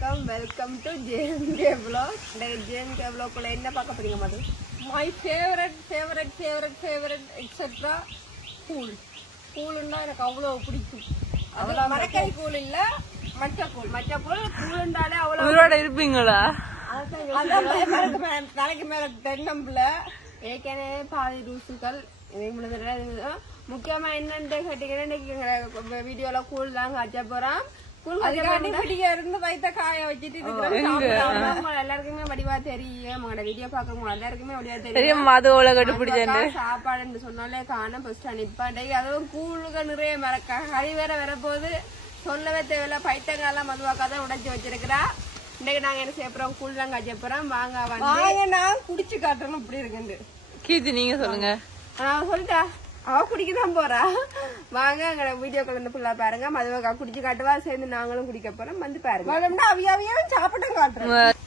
Welcome to JMK vlog. JMK vlog குள்ள என்ன பார்க்க போறீங்க மது? My favorite etc. கூல். கூல்னா எனக்கு அவ்வளவு பிடிக்கும். அவ்வளவு மரக்கறி கூல் இல்ல, மற்ற கூல் கூல்ண்டாலே அவ்வளவு உயிரோட இருப்பீங்களா? அதான் தலைக்கு மேல தென்னம்புல ஏற்கனவே பாதி ரூசுகள் முக்கியமா என்னன்னு கேட்டீங்கன்னா வீடியோல கூழ் தான் காய்ச்ச போறோம். இருந்து வயிற்ற காய வச்சுட்டு எல்லாருக்குமே வடிவா தெரியும். வீடியோ பாக்க எல்லாருக்குமே வடிவா தெரியும். சாப்பாடுன்னு சொன்னாலே காணும் ஃபர்ஸ்ட் நிப்பாண்டே. அதுவும் கூழுக நிறைய கறி வேற வரப்போது சொல்லவே தேவையில்ல. பைத்தங்காலாம் மதுவாக்காதான் உடைச்சு வச்சிருக்கிறா. இன்னைக்கு நாங்க என்ன செய்ய போறோம்? கூழ் தான் காய்ச்ச போறோம். வாங்க நான் குடிச்சு காட்டணும். இப்படி இருக்கு கீர்த்தி, நீங்க சொல்லுங்க. நான் சொல்லிட்டா அவ குடிக்கதான் போறா. வாங்க எங்க வீடியோ கலந்து ஃபுல்லா பாருங்க. மதுவக்கா குடிச்சு காட்டுவா, சேர்ந்து நாங்களும் குடிக்க போறோம். வந்து பாருங்க. அவியாவையும் சாப்பிட்டும் காட்டுறோம்.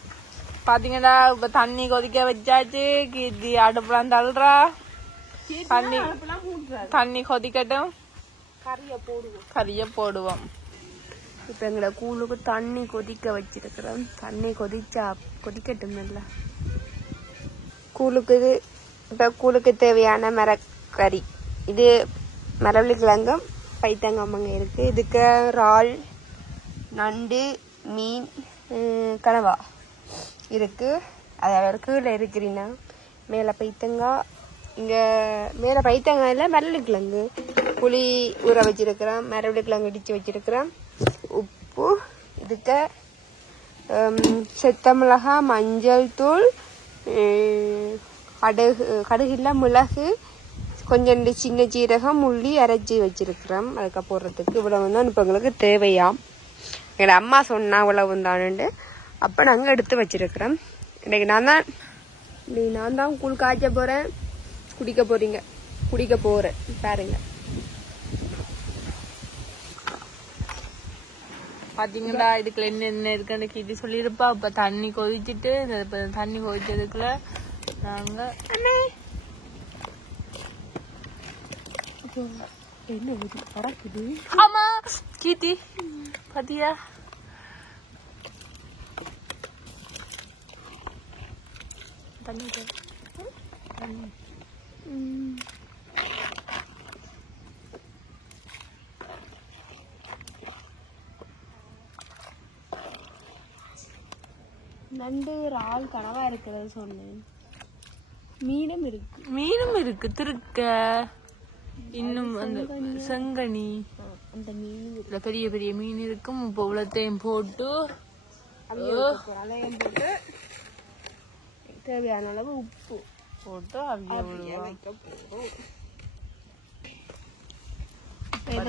பாத்தீங்கன்னா இப்ப தண்ணி கொதிக்க வச்சாச்சு. கீர்த்தி அடுப்புலாம் தள்ளுறா. தண்ணி கொதிக்கட்டும், கறிய போடுவோம். இப்ப எங்களோட கூழுக்கு தண்ணி கொதிக்க வச்சிருக்கிறோம். தண்ணி கொதிக்கட்டும். இல்ல கூழுக்கு தேவையான மரக்கறி இது மரவள்ளி கிழங்கும் பைத்தங்கம்மங்க இருக்கு. இதுக்கு இறால், நண்டு, மீன், கனவா இருக்கு. அதாவது கீழே இருக்கிறீங்கன்னா மேல பைத்தங்காய், இங்க மேல பைத்தங்காய் இல்ல மரவள்ளி கிழங்கு புளி ஊற வச்சிருக்கிறோம். மரவள்ளி கிழங்கு இடிச்சு வச்சிருக்கிறோம். உப்பு, இதுக்கு செத்த மிளகா, மஞ்சள் தூள், கடுகு இல்ல மிளகு, கொஞ்சம் சின்ன சீரகம், உள்ளி அரைச்சி வச்சிருக்கிறோம். அதுக்கு போடுறதுக்கு இவ்வளவு தான் இப்ப எங்களுக்கு தேவையாம். எங்க அம்மா சொன்னா இவ்வளவு தானுண்டு. அப்ப நாங்க எடுத்து வச்சிருக்கிறோம். இன்னைக்கு நான் தான் கூழ் காய்ச்ச போறேன். குடிக்க போறேன். பாருங்க. பாத்தீங்களா இதுக்குள்ள என்ன இருக்குன்னு கீர்த்தி சொல்லிருப்பா. இப்ப தண்ணி கொதிச்சுட்டு தண்ணி கொதிச்சதுக்குள்ள நாங்க என்ன பறக்குது. ஆமா கீர்த்தி பாத்தியா? தண்ணி நண்டு, இறால், கனவா இருக்கிறது சொன்னேன். மீனும் இருக்கு திருக்க. இன்னும் அந்த செங்கனி, அந்த மீன் பெரிய பெரிய மீன் இருக்கும். இப்போ உலத்தையும் போட்டு தேவையான அளவு உப்பு போட்டு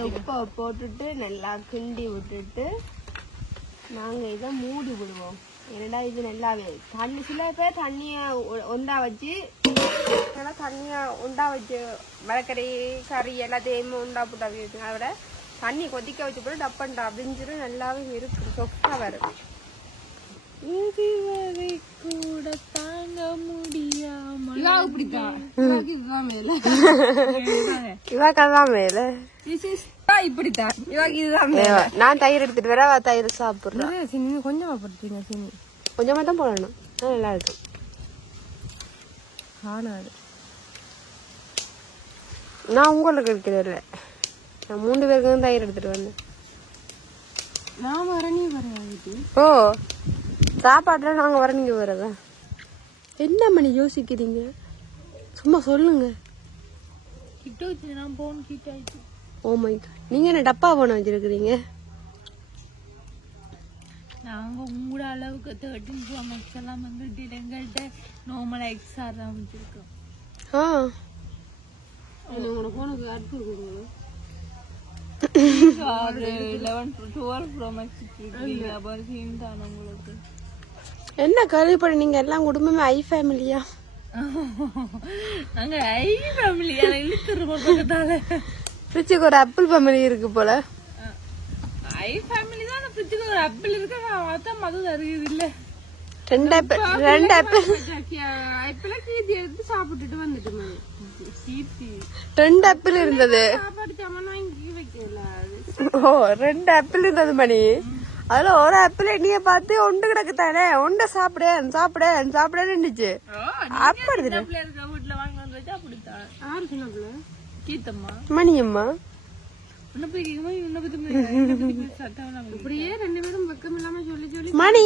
உப்பை போட்டுட்டு நல்லா கிண்டி விட்டுட்டு நாங்க இதை மூடி விடுவோம். என்னடா இது நல்லாவே தண்ணி சில பேர் தண்ணிய ஒண்டா வச்சு மரக்கறி கறி எல்லாத்தையுமே உண்டா போட்டு அவிங்க. அதை விட தண்ணி கொதிக்க வச்சு போட்டு டப்பண்டா அப்படிஞ்சிட்டு நல்லாவே இருக்கு. சொக்கா வரும். இதுவரை கூட தாங்க முடியாம இதுதான் மேல இவாக்கதான் மேல இப்படித்தான் இவாக்கு இதுதான் மேல. நான் தயிர் எடுத்துட்டு வர தயிர் சாப்பிடுறேன். சின்ன கொஞ்சமா போட்டுங்க. சின்ன கொஞ்சமா தான் போடணும். நல்லா இருக்கும். காணாது. நான் உங்களுக்கு இருக்கிறதில்ல. நான் 3 பேருக்கு தான் தயிர் எடுத்துட்டு வந்தேன். நான் வரனே வரேன். ஓ சாப்பாட்டுல நாங்க வர, நீங்க வரதா? என்ன மணி யோசிக்கிறீங்க? சும்மா சொல்லுங்க. கிட்ட வச்சு நான் போன் கிட்ட ஆயிடுச்சு. ஓ மை காட், நீங்க என்ன டப்பா போன வச்சிருக்கீங்க? நாங்க உங்களோட அளவுக்கு 13 Pro Max எல்லாம் வந்துட்டு எங்கள்கிட்ட நார்மலா XR தான் வச்சிருக்கோம். உங்களோட போனுக்கு அடுத்து கொடுங்க. 12 Pro Max உங்களுக்கு என்ன கருப்படி? நீங்க எல்லாம் குடும்பமே ஐ ஃபேமிலியா? நாங்க ஐ ஃபேமிலியா? இழுத்துருவோம் பக்கத்தால. ஃப்ரிட்ஜுக்கு ஒரு ஆப்பிள் ஃபேமிலி இருக்கு போல. ஐ ஃபேமிலி தான். ஃப்ரிட்ஜுக்கு ஒரு ஆப்பிள் இருக்கு. அதான் மது தருகிறது இல்ல. 2 ஆப்பிள் கீர்த்தி எடுத்து சாப்பிட்டுட்டு வந்துட்டு கீர்த்தி 2 ஆப்பிள் இருந்தது. சாப்பாடு சாமான வாங்கி வைக்கல. ஓ 2 ஆப்பிள் இருந்தது மணி. அதுல ஒரு ஆப்பிள் என்னைய பார்த்து ஒன்று கிடக்கு தானே ஒன்றை சாப்பிட நின்றுச்சு. அப்படி மணியம்மா மணி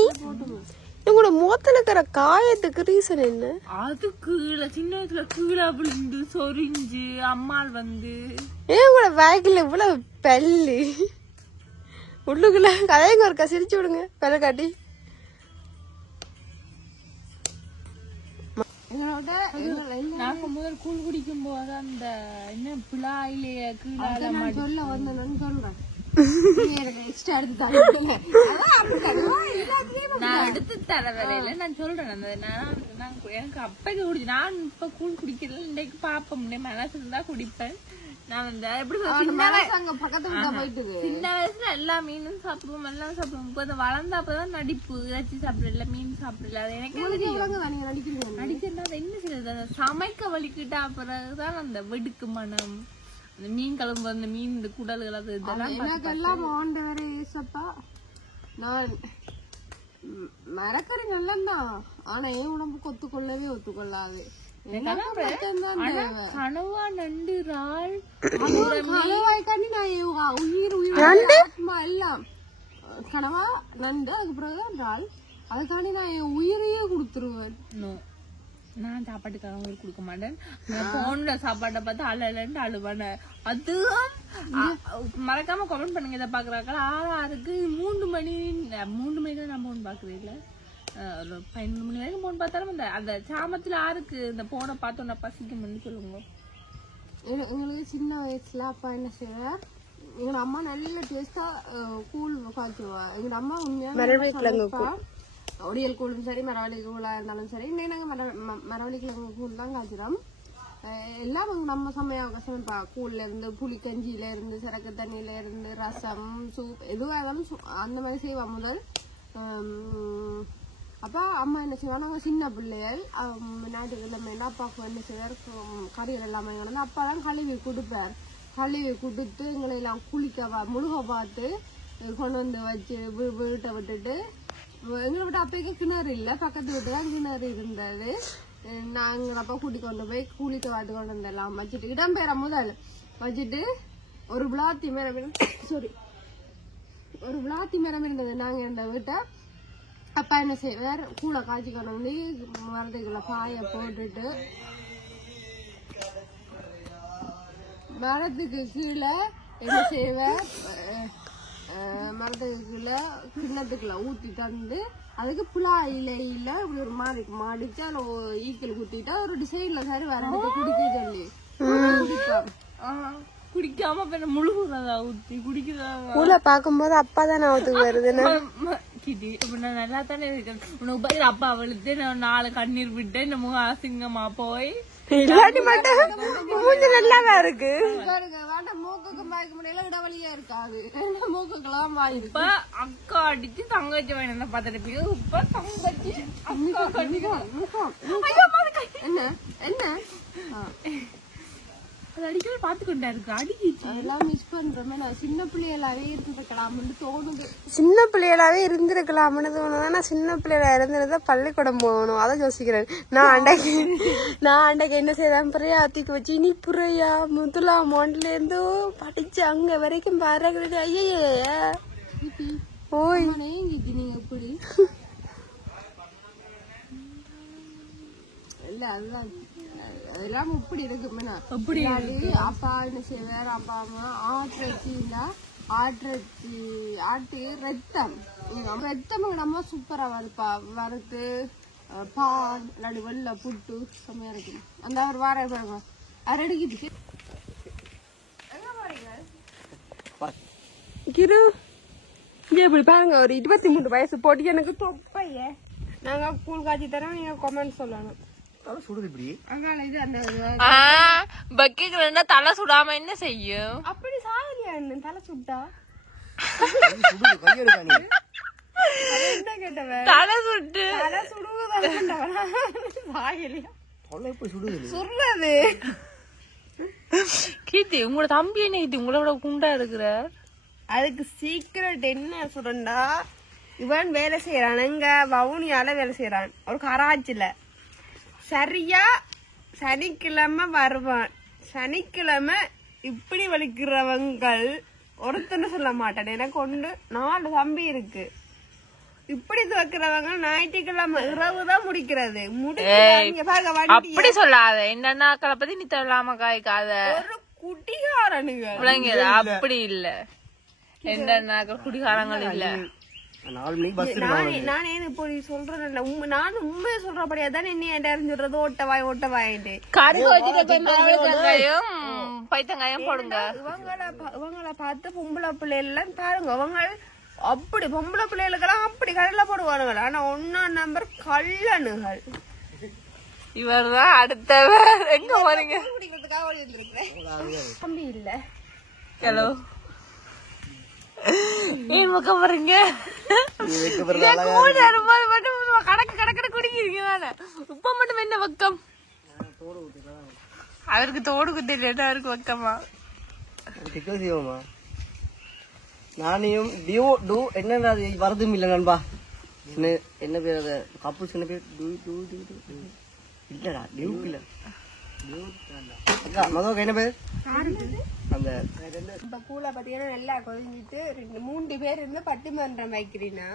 உங்களோட முகத்துல இருக்கிற காயத்துக்கு ரீசன் என்ன? அது கீழே சின்ன வயசுல கீழே விழுந்து சொரிஞ்சு அம்மாள் வந்து ஏன் உங்களோட பேக்கில் இவ்வளவு பல்லு உள்ளுக்குள்ள கதையங்க இருக்கா? சிரிச்சு விடுங்க பல்ல காட்டி. நாங்க முதல் கூழ் குடிக்கும் போது அந்த என்ன பிளாயிலேயே கீழே சொல்றேன் நான் எடுத்து தர வரையில நான் சொல்றேன். எனக்கு அப்பக்கு குடிச்சு நான் இப்ப கூழ் குடிக்கிறேன். இன்னைக்கு பாப்ப முடியும் மனசு இருந்தா குடிப்பேன். நான் வந்து எப்படி சின்ன வயசுல எல்லா மீனும் சாப்பிடுவோம் எல்லாம் சாப்பிடுவோம். இப்ப வளர்ந்தா அப்பதான் நடிப்பு இறைச்சி சாப்பிடல மீன் சாப்பிடல. அது எனக்கு நடிக்கிறதா என்ன செய்யறது? சமைக்க வலிக்கிட்டா பிறகுதான் அந்த வெடுக்கு மனம் அந்த மீன் கலம்பு அந்த மீன் இந்த குடல்கள் அது இதெல்லாம் ஆண்டவரே ஏசப்பா. நான் மரக்கறி நல்லதான் ஆனா என் உடம்புக்கு ஒத்துக்கொள்ளாது. கனவா நண்டு இறால் கனவாய்க்காண்டி நான் உயிர் எல்லாம் கனவா நண்டு அதுக்கு பிறகுதான் இறால் அதுக்காண்டி நான் என் உயிரையே கொடுத்துருவேன். நான் சாப்பாட்டுக்காக உங்களுக்கு கொடுக்க மாட்டேன். போன்ல சாப்பாட்டை பார்த்து அழுன்னு அழுவானே. அதுவும் மறக்காம கமெண்ட் பண்ணுங்க. இதை பாக்குறாங்களா 6:06க்கு 3 மணி நான் போன் பாக்குறேன். இல்ல 11 மணி வரைக்கும் போன் பார்த்தாலும் அந்த சாமத்துல 6க்கு இந்த போனை பார்த்தோன்னா பசிக்கும்னு சொல்லுங்க. எங்களுக்கு சின்ன வயசுல அப்பா என்ன செய்வார்? எங்க அம்மா நல்ல டேஸ்டா கூழ் காய்ச்சுவா. எங்க அம்மா உண்மையா ஒடியல் கூழும் சரி மரவள்ளி கூழா இருந்தாலும் சரி. இன்னைக்கு நாங்க மரவள்ளி கிழங்கு கூழ் தான் காய்ச்சிரோம். எல்லாம் நம்ம சமைப்பா. கூழ்ல இருந்து புளிக்கஞ்சியில இருந்து சரக்கு தண்ணியில இருந்து ரசம் சூப் எதுவாக இருந்தாலும் அந்த மாதிரி செய்வா முதல். அப்பா அம்மா என்ன செய்வா? நாங்க சின்ன பிள்ளைகள் ஞாயிற்றுக்கிழமை அப்பாவுக்கு என்ன செய்வார்? கறிகள் எல்லாமே வந்து அப்பா தான் கழுவி கொடுப்பார். கழுவி கொடுத்து எங்களை எல்லாம் குளிக்க முழுக பார்த்து கொண்டு வந்து வச்சு வீட்டை விட்டுட்டு எங்களை விட்டு அப்பைக்கு கிணறு இல்ல பக்கத்து வீட்டுதான் கிணறு இருந்தது. நாங்க அப்பா கூட்டி கொண்டு போய் குளிக்க வாட்டு கொண்டு வந்துடலாம் வச்சுட்டு இடம்பெயர முதல் வச்சுட்டு ஒரு விளாத்தி மரம் இருந்தது. நாங்க இந்த வீட்டை அப்பா என்ன செய்வார்? கூழ காய்ச்சி கொண்டு வந்து மரத்துக்குள்ள பாய போட்டுட்டு மரத்துக்கு கீழே என்ன செய்வார்? மரத்துக்குள்ள கிண்ணத்துக்குள்ள ஊத்தி தந்து அதுக்கு புலா இலையில இப்படி ஒரு மாதிரி மாடிச்சு அதுல ஈக்கல் குத்திட்டா ஒரு டிசைன்ல சரி வரதுக்கு குடிக்க சொல்லி குடிக்காம முழுகுறதா ஊத்தி குடிக்கிறதா பாக்கும்போது அப்பாதான் அவத்துக்கு வருதுன்னு நல்லா தானே இருக்கு. உனக்கு அப்பா அவளுக்கு 4 கண்ணீர் விட்டு இந்த முக அசிங்கமா போய் இல்லாட்டி மட்டும் மூஞ்சி நல்லாதான் இருக்கு. மூக்குக்கும் பாய்க்க முடியல இடவழியா இருக்காது. மூக்குக்கெல்லாம் வாயிருக்கு. இப்ப அக்கா அடிச்சு தங்கச்சி வேணும் பாத்துட்டு இப்ப தங்கச்சி என்ன என்ன அது அடிக்கடி பாத்துக்கிட்டா இருக்கு. அடிக்கிச்சு அதெல்லாம் மிஸ் பண்றோமே. நான் சின்ன பிள்ளைகளாவே இருந்திருக்கலாம்னு தோணுது. சின்ன பிள்ளைகளாவே இருந்திருக்கலாம்னு தோணுது. நான் சின்ன பிள்ளைகளா இருந்திருந்தா பள்ளிக்கூடம் போகணும் அதை யோசிக்கிறேன். நான் அண்டைக்கு என்ன செய்யலாம் பிறையா தூக்கி வச்சு நீ புறையா முதலா மாண்டில இருந்து படிச்சு அங்க வரைக்கும் பாருங்க. ஐயா ஓய் நீங்க எப்படி இல்ல அதுதான் அதெல்லாம் இப்படி இருக்கு. அப்பா என்ன செய்வார்? அப்பா அம்மா ஆட்டு ரத்தம் நம்ம சூப்பரா வருப்பா வறுத்து பால் இல்லாடி வெள்ள புட்டு செம்மையா இருக்கு. அந்த ஒரு வாரம் பாருங்க அரடிக்கிட்டு கிரு இப்படி பாருங்க. ஒரு 23 வயசு போட்டு எனக்கு தொப்பைய நாங்க கூழ் காய்ச்சி தரோம். நீங்க கமெண்ட் சொல்லணும். தலை சுடாம என்ன செய்யும்? அப்படி சாகலியா என்ன தலை சுட்டா? தலை சுட்டு சுடுறது. கீர்த்தி உங்களோட தம்பி என்ன கீர்த்தி உங்களோட குண்டா இருக்கிற? அதுக்கு சீக்கிரம் என்ன சொல்றா, இவன் வேலை செய்யறான், எங்க வவுனியால வேலை செய்யறான் ஒரு கராச்சில. சரியா சனிக்கிழமை வருவான். சனிக்கிழமை இப்படி வலிக்கிறவங்கள் ஒருத்தனை சொல்ல மாட்டேன். எனக்கு 4 தம்பி இருக்கு. இப்படி துவைக்கிறவங்க ஞாயிற்றுக்கிழமை இரவுதான் முடிக்கிறது. அப்படி சொல்லாத, என்னன்னா பத்தி நீ சொல்லாம காய்க்காத. ஒரு குடிகாரனுங்க அப்படி இல்ல, என்னன்னா குடிகாரங்கள் இல்ல. நானே இப்போ நீ சொல்றேன், நானும் உண்மையை சொல்றபடியாதான் என்ன அறிஞ்சுடுறது. ஓட்டவாயிட்டு பைத்தங்காயம் போடுங்க. இவங்கள பார்த்து பொம்பளை பிள்ளைகள் பாருங்க, அவங்க அப்படி பொம்பளை பிள்ளைகளுக்கெல்லாம் அப்படி கடல போடுவானுங்க. ஆனா 1ஆம் நம்பர் கள்ளனுகள். இவர்தான் அடுத்தவர். எங்க போறீங்க? தம்பி இல்ல. ஹலோ, ஏன் பக்கம் போறீங்க? கணக்கு குடிக்கிறீங்க. இப்ப மட்டும் என்ன பக்கம்? அவருக்கு தோடு குத்திட்டு அவருக்கு பக்கமா? நானையும் டியூ டூ என்ன வரதும் இல்லை நண்பா. என்ன பேர் அது கப்பு சின்ன பேர் இல்லடா, டியூக் இல்ல. மகன் என்ன பேர்? அந்த கூல பாத்தீங்கன்னா நல்லா கொதிஞ்சிட்டு 3 பேர் இருந்து பட்டிமன்றம் வைக்கிறீன்னா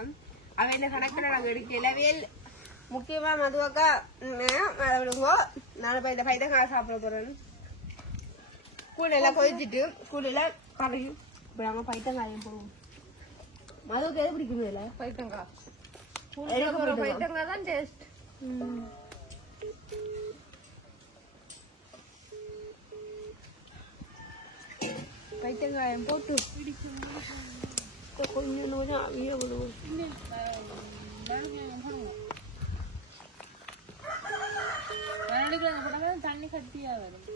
அவன் என்ன கணக்கில் நாங்க எடுக்கல. வேல் முக்கியமா மதுவாக்கா விடுங்கோ. நானும் இந்த பைத்தங்காய் சாப்பிட போறேன். கூழ் எல்லாம் கொதிச்சுட்டு கூழில கறி இப்ப நாங்க பைத்தங்காயம் போடுவோம். மதுவுக்கு எது பிடிக்கும்? இல்ல பைத்தங்காய் பைத்தங்காய் தான் டேஸ்ட். பைத்தங்காயம் போட்டு கொஞ்சம் அவிய விடுவோம். தண்ணி கட்டியா வரும்.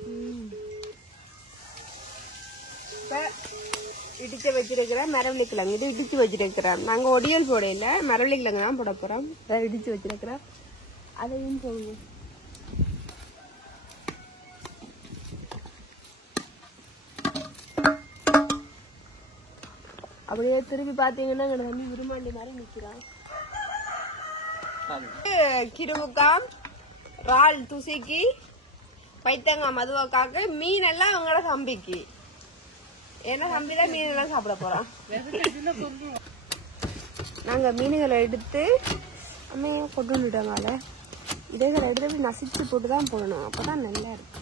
இடிச்சு வச்சிருக்கிறேன் மரவள்ளி கிழங்கு. இது இடிச்சு வச்சிருக்கிறேன். நாங்க ஒடியல் போடையில மரவள்ளி கிழங்கு தான் போட போறோம். இடிச்சு வச்சிருக்கிறேன், அதையும் போடுவோம். அப்படியே திரும்பி பாத்தீங்கன்னா தண்ணி விரும்பாண்டி மாதிரி நிக்கிறான். கிருமுக்காம் ரால் துசிக்கு பைத்தங்காய் மதுவாக்காக்கு மீன் எல்லாம் அவங்களோட தம்பிக்கு. ஏன்னா தம்பிதான் மீன் எல்லாம் சாப்பிட போறான். நாங்க மீன்களை எடுத்து அம்மையா கொண்டு வந்துட்டாங்க. இதைகளை எடுத்து நசிச்சு போட்டுதான் போடணும், அப்பதான் நல்லா இருக்கும்.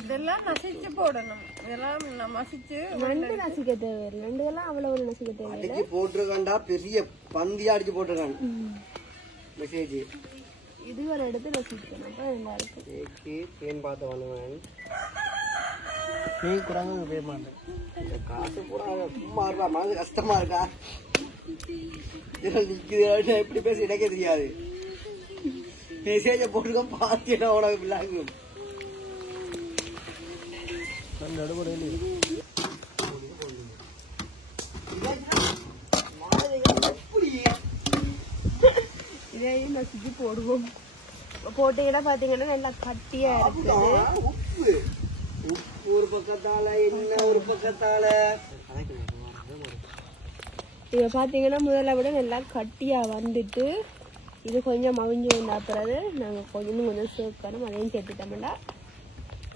இதெல்லாம் நசிச்சு போடணும். இதெல்லாம் மசிச்சு நண்டு நசிக்க தேவையில்லை. நண்டு எல்லாம் அவ்வளவு நசிக்க தேவையில்லை. போட்டிருக்காண்டா, பெரிய பந்தியா அடிச்சு போட்டிருக்கான் மெசேஜ். இதுவரை எடுத்து நசிக்கணும், அப்ப நல்லா இருக்கும். பேன் பார்த்து வாங்குவேன். பேய் கூடாங்க பேய மாட்டேன். காசு போடாங்க, சும்மா இருக்கா, மனது கஷ்டமா இருக்கா. எப்படி பேச எனக்கே தெரியாது. மெசேஜ போட்டுக்க பாத்தீங்கன்னா உனக்கு பிள்ளாங்க இதையும் நசிச்சு போடுவோம். போட்டீங்கன்னா பாத்தீங்கன்னா நல்லா கட்டியா இருக்குது. உப்பு உப்பு ஒரு பக்கத்தால, என்ன ஒரு பக்கத்தால. இத பாத்தீங்கன்னா முதல்ல விட நல்லா கட்டியா வந்துட்டு இது கொஞ்சம் மவிஞ்சு வந்தா பிறகு நாங்க கொஞ்சம் சேர்க்கணும். அதையும் சேர்த்துட்டோம்னா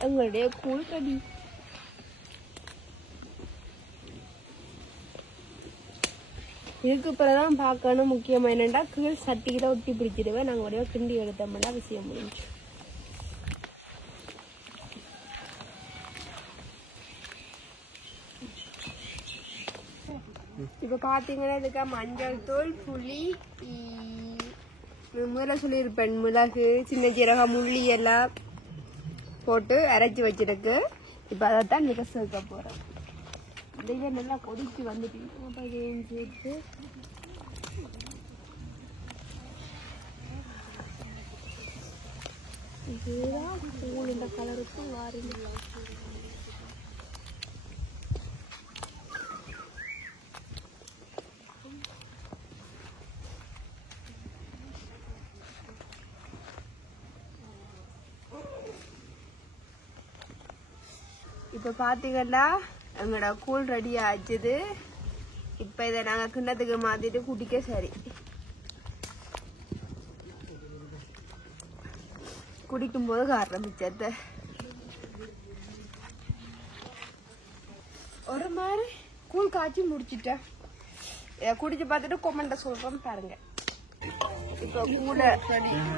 எங்களுடைய கூழ் கடி. இதுக்கு பிறகுதான் பார்க்கணும் முக்கியமா என்னன்னா கீழ் சட்டிக்கு தான் ஒட்டி பிடிச்சிடுவேன். நாங்க ஒரே கிண்டி எடுத்தோம்னா விஷயம் முடிஞ்சு. இப்ப பாத்தீங்கன்னா இதுக்கு மஞ்சள் தூள், புளி, முதல்ல சொல்லியிருப்பேன் மிளகு, சின்ன சீரகம், உள்ளி எல்லாம் போட்டு அரைச்சி வச்சிருக்கு. இப்ப அதைத்தான் மிக சேர்க்க போறேன். இதையே நல்லா கொதிச்சு வந்துட்டு இதையும் சேர்த்து இதுதான் கூழ் இந்த கலருக்கு வாரிங்க. இப்போ பார்த்தீங்கன்னா எங்களோட கூழ் ரெடி ஆச்சுது. இப்போ இதை நாங்கள் கிண்ணத்துக்கு மாற்றிட்டு குடிக்க சரி. குடிக்கும்போது காட்டுற மிச்சத்தை ஒரு மாதிரி கூழ் காய்ச்சி முடிச்சுட்டேன். குடிச்சு பார்த்துட்டு கொமெண்ட்டை சொல்கிறோம் பாருங்க. இப்போ கூட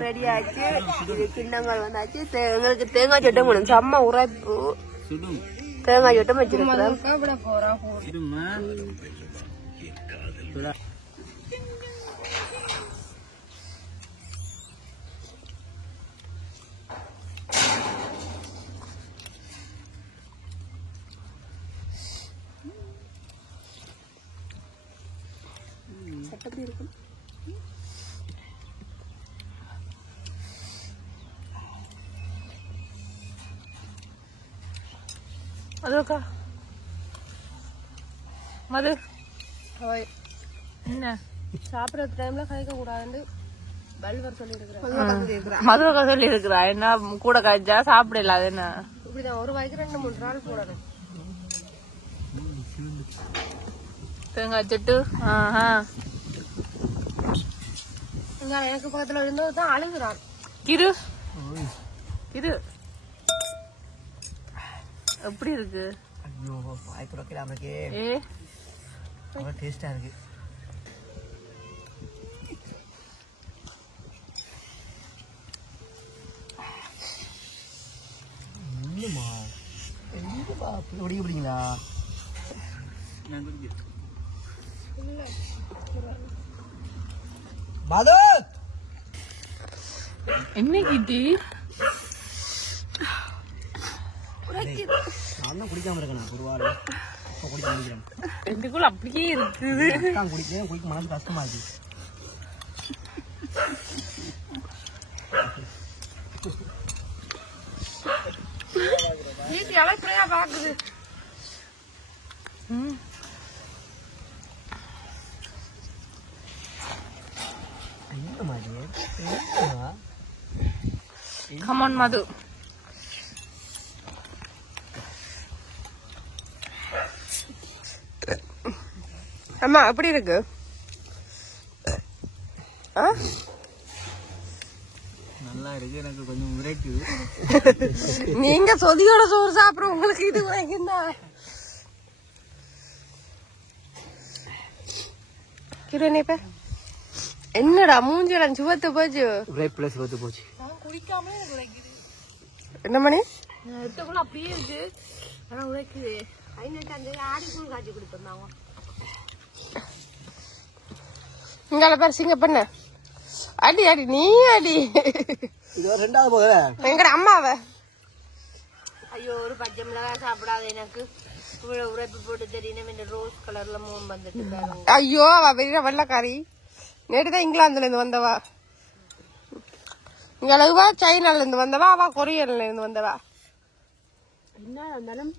ரெடி ஆச்சு. இது கிண்ணங்கள் வந்தாச்சு. எங்களுக்கு தேங்காய் சட்டம் வேணும். செம்ம உரைப்பு தேங்காய் சட்டம் வச்சிருக்கிறேன். சட்டப்படி இருக்கும். அதுக்கா மது என்ன சாப்பிட்ற டைம்ல கழிக்க கூடாதுன்னு பல்வர் சொல்லியிருக்கிறேன். மதுவக்கா சொல்லி இருக்கிறா. என்ன கூட காய்ச்சா சாப்பிடல. அது என்ன இப்படிதான் ஒரு வாய்க்கு 2-3 நாள் போடணும். தேங்காய் சட்டு. எனக்கு பக்கத்துல இருந்ததான் அழுகுறான். கிரு கிரு எப்படி இருக்கு? ஐயோ வாய் துறக்கலாம் இருக்கே. டேஸ்டா இருக்கு. பிடிங்களா மது என்ன கிட்டி? நான் தான் குடிக்காம இருக்கேன். ஒரு வாரம் குடிக்க முடிக்கிறேன். ரெண்டுக்குள்ள அப்படியே இருக்குது. குடிக்க மனசு கஷ்டமா இருக்கு. வீட்டு அழைப்பையா பாக்குது. Come on, Madhu. அம்மா எப்படி இருக்கு? நல்லா இருக்கு. எனக்கு கொஞ்சம் உரைக்குது. நீங்க சொதியோட சோறு சாப்பிட உங்களுக்கு இது வாங்கினா கிரணிப்ப என்னடா மூஞ்சிலாம் சுவத்து போச்சு. உரைப்புல சுவத்து போச்சு. குடிக்காமலே எனக்கு உரைக்குது. என்ன மணி எடுத்துக்குள்ள அப்படியே இருக்கு. ஆனா உரைக்குது. ஆடிக்கும் காய்ச்சி குடிப்பாங்க. இங்கால பாரு சிங்க பண்ண அடி அடி நீ அடி. இது ரெண்டாவது போக எங்கட அம்மாவ. ஐயோ ஒரு பச்சை மிளகாய் சாப்பிடாத. எனக்கு உரைப்பு போட்டு தெரியும். இந்த ரோஸ் கலர்ல மோம் வந்துட்டு. ஐயோ அவ பெரிய வெள்ளக்காரி. நேற்றுதான் இங்கிலாந்துல இருந்து வந்தவா. இங்க அளவுவா சைனால இருந்து வந்தவா. அவ கொரியன்ல இருந்து வந்தவா. என்ன இருந்தாலும்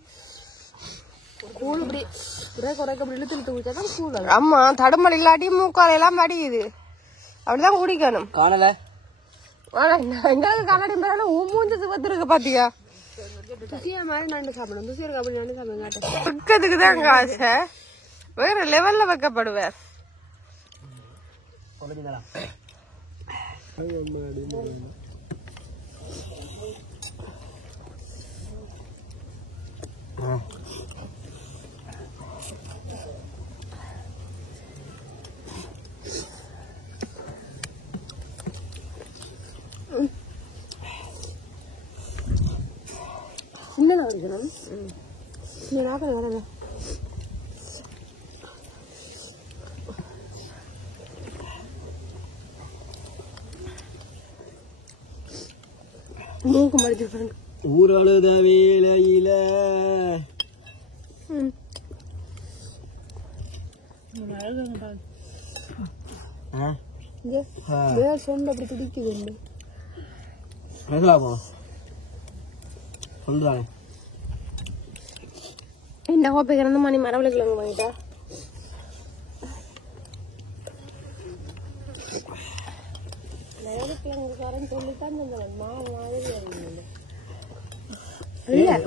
கூழ் இப்படி இழுத்து கூழ். ஆமா தடுமல் இல்லாட்டி மூக்கால எல்லாம் வடியுது. அப்படிதான் குடிக்கணும். காணல எங்களுக்கு கண்ணாடி மேல மூஞ்சு சுவத்திருக்கு பாத்தியா. துசியா மாதிரி நண்டு சாப்பிடும். துசியா அப்படி நண்டு சாப்பிடுங்க. வைக்கிறதுக்குதான் காசை வேற லெவல்ல வைக்கப்படுவேன். சின்னதா இருக்கணும். வரல மூக்கு மடிச்சு ஊரழுத வேலையில சொந்த அப்படி துடிக்குது சொல்றாங்க இந்த கோப்பை கிடந்த மணி மரவளுக்கு வாங்கிட்டா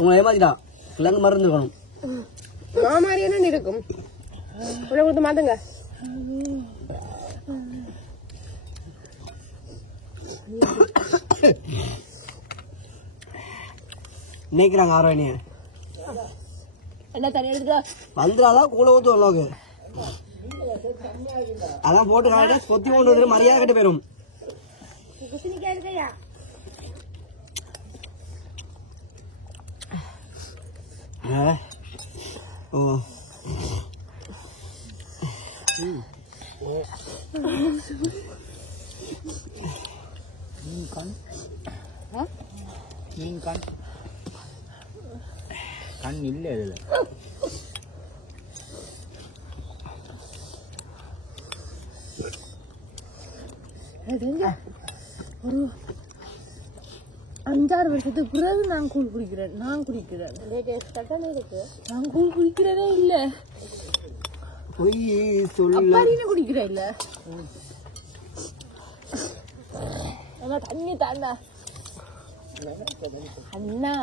உங்களை ஏமாத்திட்டான் கிழங்கு மருந்து இருக்கணும் மாமாரியான இருக்கும் கொடுத்து மாத்துங்க நினைக்கிறாங்க ஆரோனிய என்ன தண்ணி எடுத்துக்கா வந்துடாதான் கூட ஊத்து அளவுக்கு அதான் போட்டு காட்ட கொத்தி கொண்டு வந்து மரியாதை கட்டு போயிடும் ஓ கண் இல்லை அதுல ஒரு 5-6 வருஷத்துக்கு பிறகு நான் கூழ் குடிக்கிறேன் நான் கூழ் குடிக்கிறதே இல்ல அப்பாரின்னு குடிக்கிறேன் இல்ல தண்ணி தாண்டா அண்ணா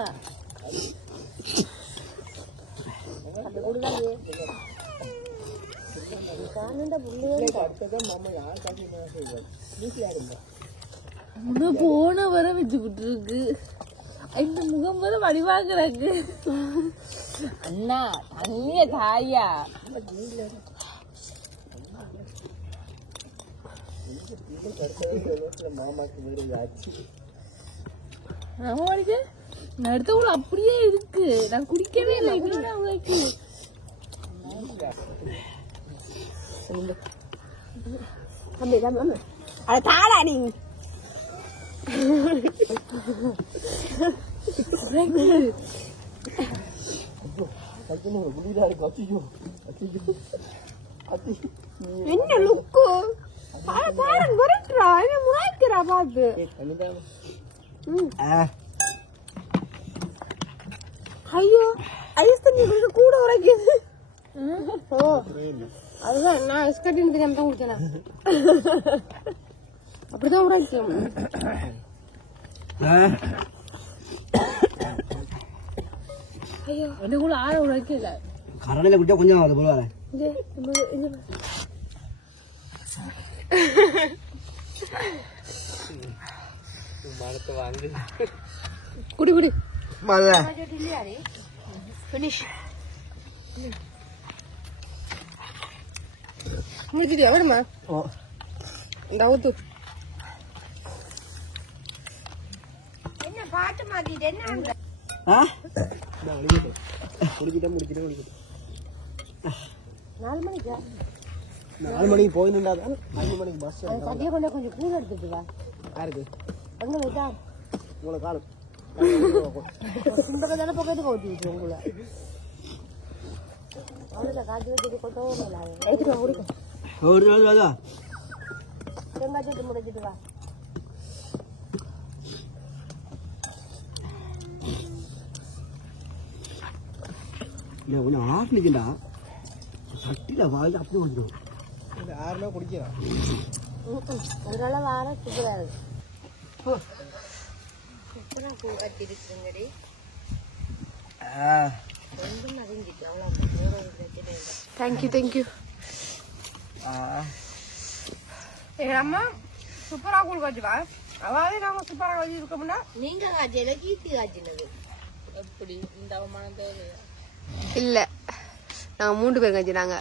போன வர வச்சுக்கிட்டு இருக்கு இந்த முகம் வர வடிவாக்குறாங்க அண்ணா தண்ணிய தாயா அடுத்த கூட அப்படியே இருக்கு நான் குடிக்கவே இல்லை இன்னொரு அவங்களுக்கு தாடா நீ என்ன லுக்கு முறைக்கிறா பாத்து ஐயோ ஐஸ் தண்ணி கூட உரைக்குது ஓ அதுதான் நான் ஐஸ் கட்டின்னு தெரியாம தான் குடிச்சேன் அப்படிதான் உரைக்கும் ஐயோ என்ன கூட ஆற உரைக்கல கரணையில குடிச்சா கொஞ்சம் அது போல வரேன் குடி குடி முடிச்சிட்டியா வேணுமா இந்த ஊத்து என்ன பாட்டு மாத்திட்டு என்ன முடிக்கிட்டேன் 4 மணிக்கா 4 மணிக்கு போயிருந்தா 5 மணிக்கு பஸ் கட்டிய கொண்டு கொஞ்சம் கூழ் எடுத்துட்டு வா யாருக்கு அங்க வைத்தா உங்களை காணும் இந்த கதான பக்கத்து போட்டு விட்டு உங்களை அவளை காட்டி வச்சுட்டு கொட்டவும் இல்லை எடுத்துட்டு வா முடிக்கும் ஒரு நாள் வாதா தேங்காய் சட்டு முடிச்சிட்டு வா கொஞ்சம் ஆஃப் நிற்கண்டா சட்டியில் வாங்கி அப்படி வந்துடும் யாருமே குடிக்கிறான் அதனால வார சூப்பராக பூ கட்டிருக்குங்கடி கொஞ்சம் அறிஞ்சிட்டு அவ்வளோ தேங்க்யூ எங்க அம்மா சூப்பரா கூழ் காய்ச்சுவா அவாவே நாங்க சூப்பரா காய்ச்சி இருக்கோம்னா நீங்க காய்ச்சல கீர்த்தி காய்ச்சினது எப்படி இந்த அவமானத்தை இல்ல நாங்க 3 பேர் காய்ச்சினாங்க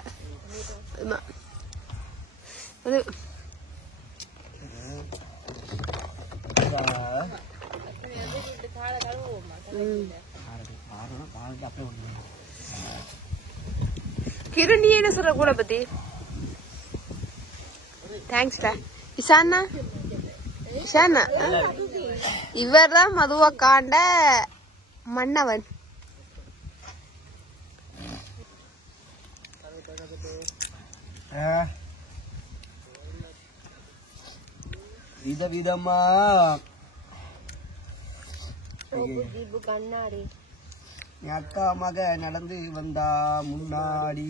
கிரண் நீ என்ன சொல்ற கூட பத்தி தேங்க்ஸ்டா இஷானா இவர் தான் மதுவா காண்ட மன்னவன் விதவிதமா கண்ணாடி என் அக்கா மக நடந்து வந்தா முன்னாடி.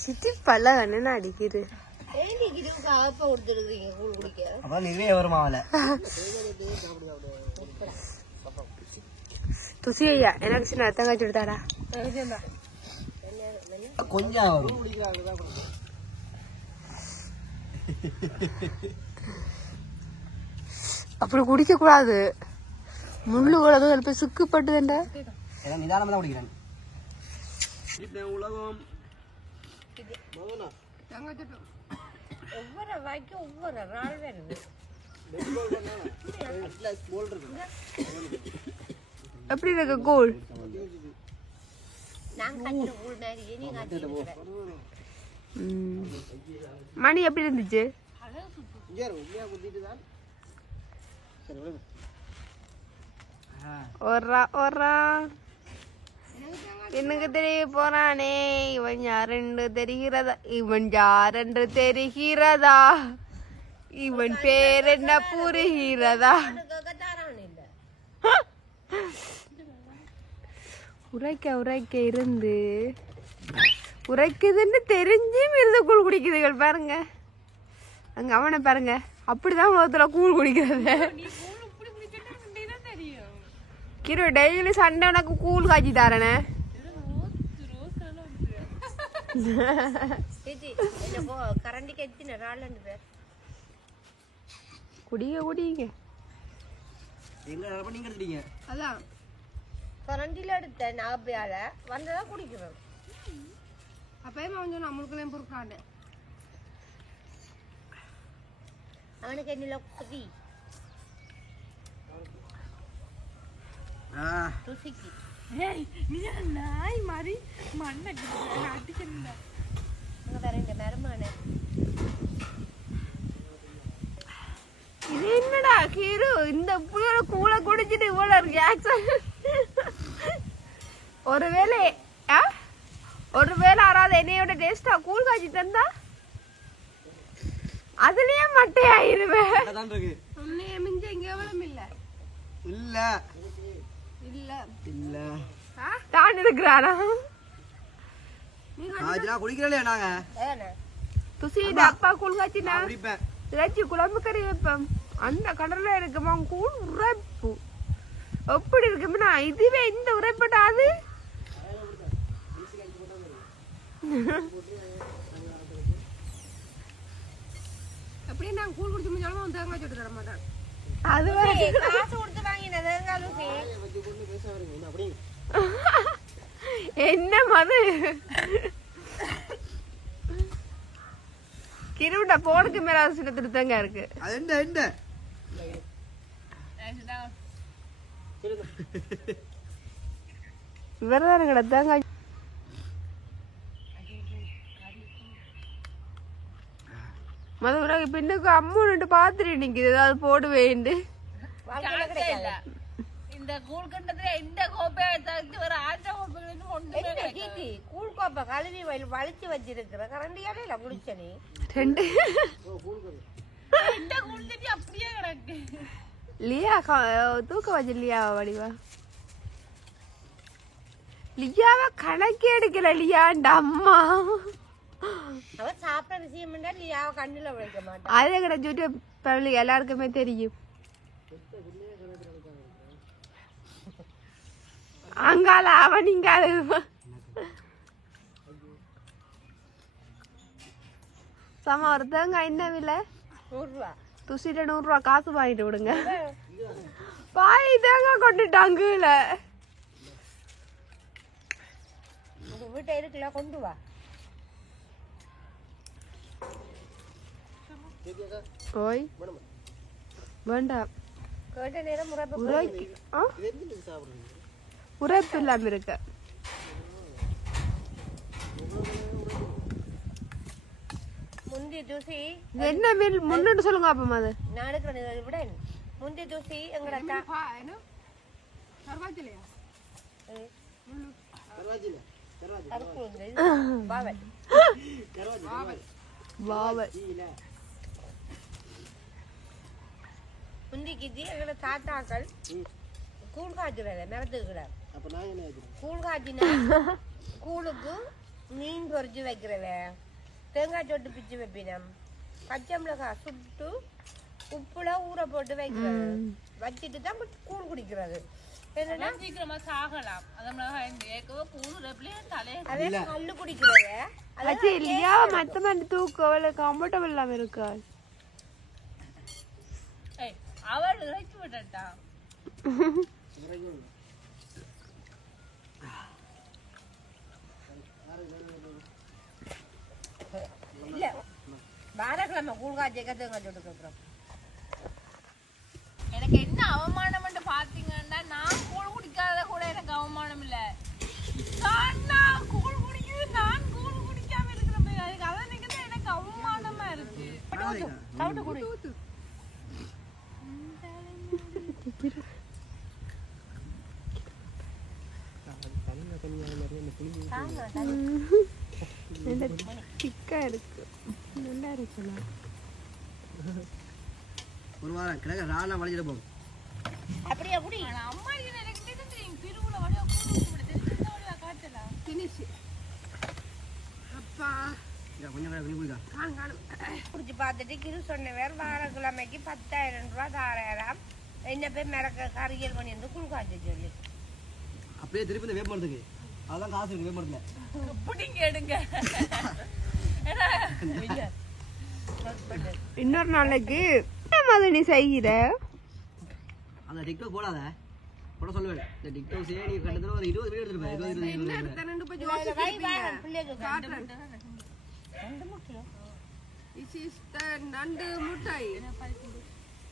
சித்தி பல்ல கண்ணு அடிக்குது. அப்புறம் நிறைய வருமா அவளை துசி ஐயா எனக்கு சின்ன தங்கச்சி எடுத்தாடா கொஞ்சம் வரும். அப்படி குடிக்க கூடாது. முள்ளு கூட போய் சுக்குப்பட்டுதுண்டா. நிதானமா தான் குடிக்கிறேன். உலகம் ஒவ்வொரு வாய்க்கு ஒவ்வொரு நாள் வருது. எப்படி இருக்கு கூழ்? மணி எப்படி இருந்துச்சு? எனக்கு தெரிய போறானே இவன் யாரென்று தெரிகிறதா, இவன் யாரென்று தெரிகிறதா, இவன் பேர் என்ன புரிகிறதா? உரைக்க உரைக்க இருந்து உரைக்குதுன்னு தெரிஞ்சும் இருந்து கூழ் குடிக்குதுகள் பாருங்க. அங்க அவனை பாருங்க, அப்படிதான் உலகத்துல கூழ் குடிக்கிறது. கிரு டெய்லி சண்டே உனக்கு கூழ் காய்ச்சி தரனே. குடிங்க குடிங்க. அதான் கரண்டில எடுத்த நாப்பையால வந்ததா குடிக்கிறோம். அப்பயும் கொஞ்சம் நம்மளுக்குள்ளேயும் பொறுக்காண்டு அவனுக்கு என்ன குதி துசிக்கு. நாய் மாதிரி மண்ணை அடிக்கிறேன். இது என்னடா கீரு இந்த புளியோட கூழ குடிச்சிட்டு இவ்வளவு ரியாக்ஷன். ஒருவேளை யாராவது என்னையோட டேஸ்டா கூழ் காய்ச்சி தந்தா அதுலயே மட்டையாயிருவேன். உன்னைய மிஞ்ச இங்க எவ்வளவு இல்ல இல்ல இல்ல இல்ல தான் இருக்கிறானா? குடிக்கிறோம் நாங்க. துசி அப்பா கூழ் காய்ச்சி நான் இறைச்சி குழம்பு கறி வைப்பேன். அந்த கடல்ல இருக்குமா கூழ் உரைப்பு எப்படி இருக்குன்னா இதுவே இந்த உரைப்படாது. அப்படியே நான் கூழ் குடிச்சு முடிஞ்சாலும் தேங்காய் சுட்டு தர மாட்டேன். அது காசு கொடுத்து வாங்கினது என்ன மது கிருவிட்ட போனுக்கு மேல சின்ன திருத்தங்க இருக்கு. இவர்தான் கிடத்தாங்க. மது பின்னுக்கு அம்முன்னு பாத்துட்டு நிக்குது ஏதாவது போடுவேண்டு. இந்த கூழ்கண்டத்துல இந்த கோப்பையை தவிர்த்து ஒரு ஆற்ற கோப்பைன்னு ஒண்ணு கூழ் கோப்பை கழுவி வலிச்சு வச்சிருக்கிற கரண்டியாலே இல்ல குடிச்சனே ரெண்டு இந்த கூழ் தண்ணி அப்படியே கிடக்கு. லியா தூக்க வச்சு லியாவா வடிவா லியாவா கணக்கே எடுக்கல. லியாண்ட அம்மா அவ சாப்பிட விஷயம் லியாவ கண்ணுல வைக்க மாட்டான். அதே கிட்ட யூடியூப் எல்லாருக்குமே தெரியும். அங்கால அவன் இங்கால சம ஒரு தேங்காய் என்ன விலை? 100 ரூபா. துசிட்ட 100 ரூபா காசு வாங்கிட்டு விடுங்க. பாய் தேங்காய் கொண்டுட்டாங்கல வீட்டை இருக்குல்ல கொண்டு வா. ஓய் வேண்டாம் உரைப்பு இல்லாம இருக்க. முந்தி தூசி என்ன மீன் முன்னு சொல்லுங்க. அப்ப அது நான் எடுக்கிறேன் விட முந்தி தூசி எங்கடா முந்திக்கு எங்களோட தாத்தாக்கள் கூழ் காய்ச்சுறத மிளத்துக்கிற கூழ் காய்ச்சினா கூழுக்கு மீன் பொறிச்சு வைக்கிறவ தேங்காய் சொட்டு பிச்சு வைப்பினம் பச்சை மிளகாய் சுட்டு உப்புல ஊற போட்டு வைக்கிறது வச்சுட்டு தான் கூழ் குடிக்கிறது. என்னன்னா சீக்கிரமா சாகலாம். கல்லு குடிக்கிறவ இல்லையா மத்த தூக்கம் அவ்வளவு கம்ஃபர்டபுள் இல்லாம இருக்கா? அவள் இறைச்சி விட்டா இல்ல வாரக்கிழமை கூழ் காய்ச்ச தேங்காய் சொட்டு கேட்கிறோம். எனக்கு என்ன அவமானம் பாத்தீங்கன்னா நான் கூழ் குடிக்காத கூட எனக்கு அவமானம் இல்ல. கூழ் குடிக்குது நான் கூழ் குடிக்காம இருக்கிற மாதிரி அதை நினைக்கிறது எனக்கு அவமானமா இருக்கு. சிக்கா இருக்கு நல்லா இருக்கலாம். ஒரு வாரம் கிழக்கு ராணா வளைஞ்சிட போகும். அப்படியே குடி. அம்மா எனக்கு தெரியும் திருவுல வழியா கூழ் காய்ச்சலா திணிச்சு அப்பா கொஞ்சம் குடிக்கா குடிச்சு பார்த்துட்டு கிரு சொன்ன வேறு வாரக்கிழமைக்கு 10,000 ரூபாய் தாராயிரம் என்ன பேர் மிளக கறியல் பண்ணி வந்து கூழ் காய்ச்ச சொல்லி அப்படியே திருப்பி இந்த வேப்பமரத்துக்கு அதான் காசு இருக்கு வேப்பமரத்துல புடிங்க எடுங்க. இன்னொரு நாளைக்கு நீ செய்கிற அந்த டிக்டாக் போடாத போட சொல்லுவேன். இந்த டிக்டாக் சரி நீ கண்டதுல ஒரு 20 வீடியோ எடுத்துருப்பேன். 20 நண்டு முட்டை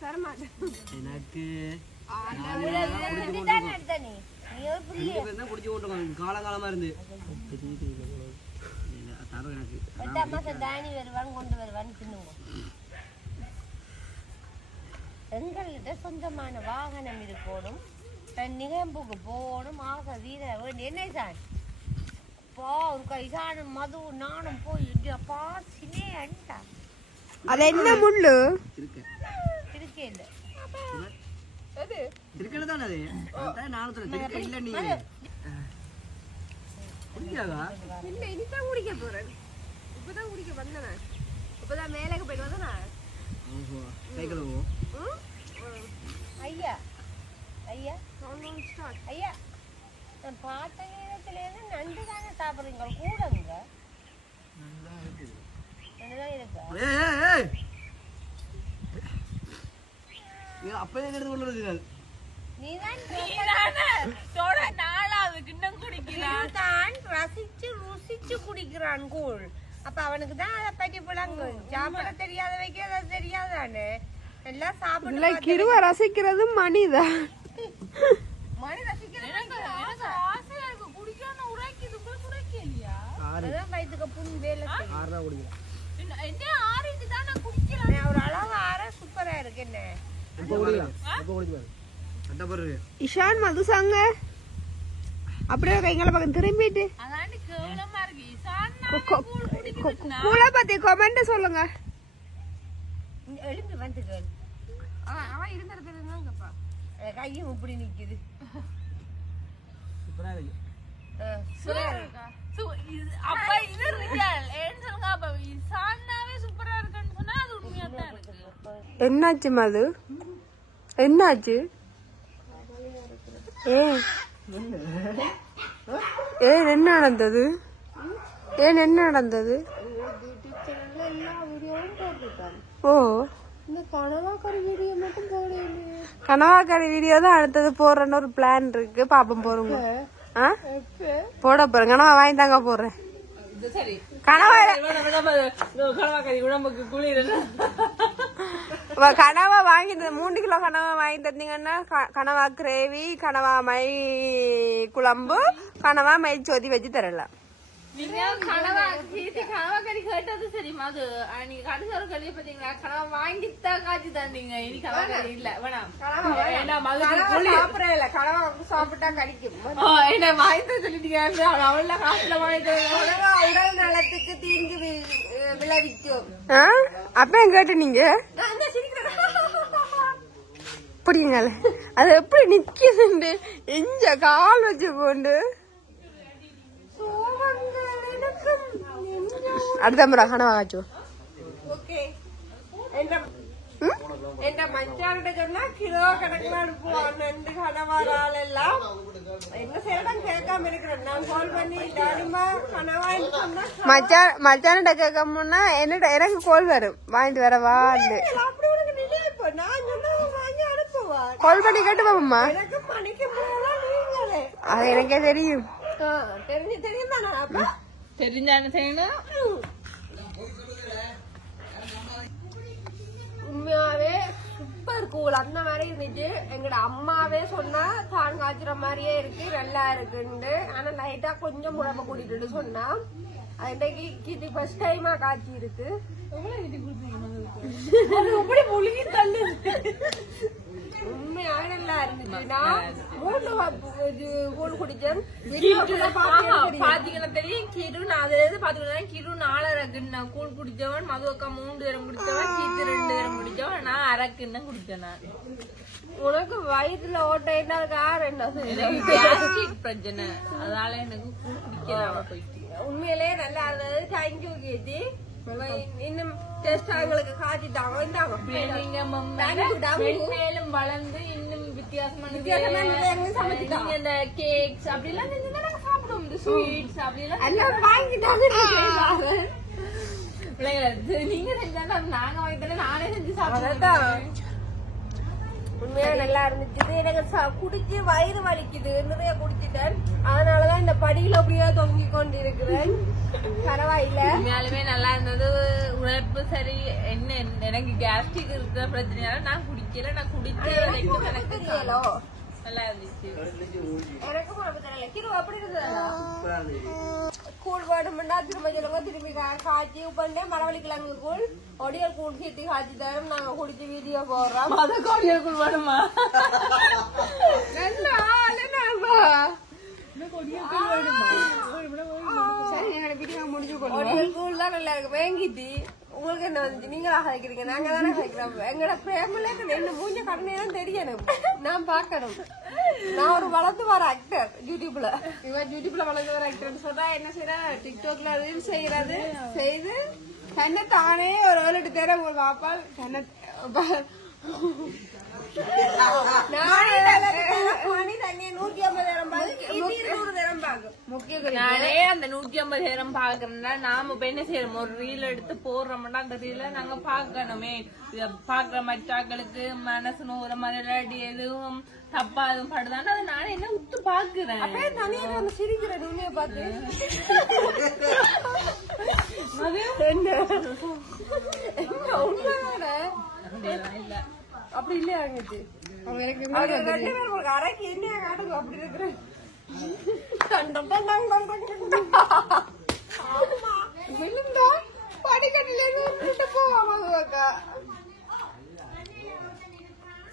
தரமாட்டேன் எனக்கு நீ குடிச்சு கொண்டு காலங்காலமா இருந்து தானி வருவான் கொண்டு வருவான்னு தின்னுவோம். எங்கள்கிட்ட சொந்தமான வாகனம் இருக்கணும், நிகழ்வுக்கு போகணும், ஆசை வீர வேண்டி என்ன சார் அப்பா ஒரு கைசானம் மது நானும் போய் அப்பா சினே அண்டா அது என்ன முள்ளு இருக்கே இல்லை திருக்கதான் அது நானும் சொல்ல இல்ல நீ குடிக்காதா? இல்ல இனிதான் குடிக்க போறேன். இப்பதான் குடிக்க வந்தேன். இப்பதான் மேலேக்கு போயிட்டு வந்தேன். கை கழுவோம். ஐயா ஐயா ஐயா நான் பார்த்த நேரத்துல இருந்து நண்டு தானே சாப்பிடுறீங்க கூடங்க நண்டுதான் இருக்கா? அப்பவே எடுத்து கொண்டு வருது. ரசிச்சு குடிக்கிறான் கூழ். அப்ப அவனுக்கு தான் அதை பற்றி புலங்கு சாப்பிட தெரியாத வைக்க தெரியாதானே எல்லாம் சாப்பிட கிருவ ரசிக்கிறது மணிதான். மணி ரசிக்கிறேன் வயிற்றுக்கு புண் வேலை ஒரு அளவு ஆற சூப்பரா இருக்கு. என்ன இஷான் மதுசாங்க அப்படியே கைங்களை பக்கம் திரும்பிட்டு கூழ பத்தி கமெண்ட் சொல்லுங்க. எழுந்து வந்துட்டு அவன் இருந்திருக்கிறதுப்பா கையும் இப்படி நிக்குது. என்னாச்சு மது என்னாச்சு? ஏன் என்ன நடந்தது? ஏன் என்ன நடந்தது? ஓ கனவாக்கறி வீடியோ தான் அடுத்தது போடுறேன்னு ஒரு பிளான் இருக்கு. பாப்போம் போறோங்க. போட போறேன். கனவா வாங்கி தாங்க போடுறேன். கனவா வாங்கி 3 கிலோ கனவா வாங்கி தந்தீங்கன்னா கனவா கிரேவி, கனவா மை குழம்பு, கனவா மை சொதி வச்சு தரலாம். நீங்க கனவா கறி கேட்டது சரி மது நீங்க கடைசி கறியை பாத்தீங்களா கனவா வாங்கித்தான் காய்ச்சி தந்தீங்க இனி கனவா கறி இல்ல வேணாம் சாப்பிடறேன் இல்ல கனவா சாப்பிட்டா கடிக்கும் என்ன வாங்கிட்டு சொல்லிட்டீங்க அவ்வளவு காசுல வாங்கிட்டு உடல் நலத்துக்கு தீங்கு விளைவிக்கும். அப்ப கேட்டு நீங்க புரியுங்க அது எப்படி நிக்குது எஞ்ச கால் வச்சு போண்டு அடுத்த முறை கனவா காய்ச்சோ. என் மச்சான்கிட்ட சொன்னா கிலோ கணக்குல அனுப்புவான் ரெண்டு கனவாரால் எல்லாம் என்ன செய்யறதான் கேட்காம இருக்கிறேன். நான் கால் பண்ணி டாடிமா கனவான்னு சொன்னா மச்சான்கிட்ட கேட்கமுன்னா என்னட்ட எனக்கு கோல் வரும் வாங்கிட்டு வரவா அப்படி உனக்கு நினைப்பு நான் சொன்னா வாங்கி அனுப்புவான். கால் பண்ணி கேட்டு பாப்போம்மா. எனக்கு மணிக்கு போகலாம் நீங்களே அது எனக்கே தெரியும் தெரியும் தானே அப்ப தெரிஞ்சாங்க செய்யணும். உண்மையாவே சூப்பர் கூல் அந்த மாதிரி இருந்துச்சு. எங்கட அம்மாவே சொன்னா தான் காய்ச்சுற மாதிரியே இருக்கு நல்லா இருக்குன்னு. ஆனா லைட்டா கொஞ்சம் உடம்ப கூட்டிட்டு சொன்னா இன்னைக்கு இது ஃபர்ஸ்ட் டைமா காய்ச்சி இருக்கு. இப்படி முழுகி தள்ளு உண்மையாக நல்லா இருந்துச்சு. நான் 3 கூழ் குடிச்சேன். பாத்தீங்கன்னா தெரியும் கீரு நான் அதுல பாத்தீங்கன்னா கீரு 4 அரக்குன்னு நான் கூழ் குடிச்சவன் மதுவக்கா 3 தரம் குடிச்சவன் கீத்து 2 தரம் குடிச்சவன் நான் அரக்குன்னு குடிச்சேன். நான் உனக்கு வயிற்றுல ஓட்டைன்னா என்ன பிரச்சனை அதனால எனக்கு கூழ் குடிக்கலாம் போயிட்டு. உண்மையிலேயே நல்லா இருந்தது. தேங்க்யூ கீர்த்தி. இன்னும் டெஸ்ட் அவங்களுக்கு காட்டிட்டாங்க. மேலும் வளர்ந்து இன்னும் வித்தியாசமான இந்த கேக்ஸ் அப்படி எல்லாம் சாப்பிடுவோம். இந்த ஸ்வீட்ஸ் அப்படி எல்லாம் வாங்கிட்டாங்க. நீங்க செஞ்சாலும் நாங்க வாங்கிட்டாலே நானே செஞ்சு சாப்பிடுறேன். உண்மையா நல்லா இருந்துச்சு. எனக்கு குடிச்சு வயிறு வலிக்குது நிறைய குடிச்சிட்டேன். அதனாலதான் இந்த படியில அப்படியே தொங்கிக் கொண்டு இருக்கிறேன். பரவாயில்ல உண்மையாலுமே நல்லா இருந்தது. உழைப்பு சரி என்ன எனக்கு கேஸ்ட்ரிக் இருக்கிற பிரச்சனையால நான் குடிக்கல. நான் குடிச்ச வரைக்கும் எனக்கு தெரியலோ நல்லா இருந்துச்சு. எனக்கும் உடம்பு தெரியல. கிலோ அப்படி இருந்ததா கூழ் வேணும்னா திரும்ப சொல்லுங்க. திரும்பி காய்ச்சி பண்ணே மரவள்ளி கிழங்கு கூழ் ஒடியல் கூழ் கீட்டி காய்ச்சி தரும். நாங்க குடிச்சு வீடியோ போடுறோம். ஒடியல் கூழ் வேணுமா? ஒடியல் கூழ் தான் நல்லா இருக்கு. வேங்கிட்டு உங்களுக்கு என்ன வந்துச்சு? நீங்களா கதைக்கிறீங்க நாங்க தானே கதைக்கிறோம். எங்களோட ஃபேமிலில என்ன மூஞ்ச கண்ணேதான் தெரியும். நான் பாக்கணும். நான் ஒரு வளர்ந்து வர ஆக்டர் யூடியூப்ல. இவன் யூடியூப்ல வளர்ந்து வர ஆக்டர் சொன்னா என்ன செய்யற டிக்டாக்ல ரீல்ஸ் செய்யறது செய்து தன்னை தானே ஒரு 7-8 தேரம் ஒரு பாப்பால் தன்னை நானே அந்த 150,000 பாக்குறேன்னா நாம இப்ப என்ன செய்யறோம்? ஒரு ரீல் எடுத்து போடுறோம்னா அந்த ரீல நாங்க பாக்கணுமே. பாக்குற மற்றாக்களுக்கு மனசு நூற மாதிரி எதுவும் தப்பா எதுவும் படுதான்னு அதை நானே என்ன உத்து பாக்குறேன். தனியாக சிரிக்கிறேன் உண்மையை பார்த்து. இல்ல அப்படி இல்லையா அங்கச்சு அரைக்கு என்ன காட்டுங்க அப்படி இருக்கிறேன். விழுந்தா படிக்கட்டில போவாங்க.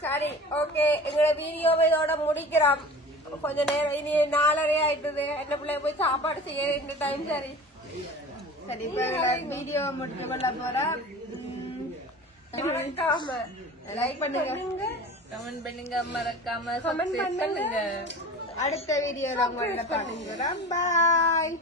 சரி ஓகே எங்களோட வீடியோவை இதோட முடிக்கிறோம். கொஞ்ச நேரம் இனி 4:30 ஆயிட்டுது. என்ன பிள்ளைய போய் சாப்பாடு செய்ய வேண்டிய டைம். சரி சரி இப்ப வீடியோ முடிக்க பண்ண போறேன். மறக்காம லைக் பண்ணுங்க, கமெண்ட் பண்ணுங்க, மறக்காம கமெண்ட் பண்ணுங்க. அடுத்த வீடியோல உங்களை பாருங்க. பாய்.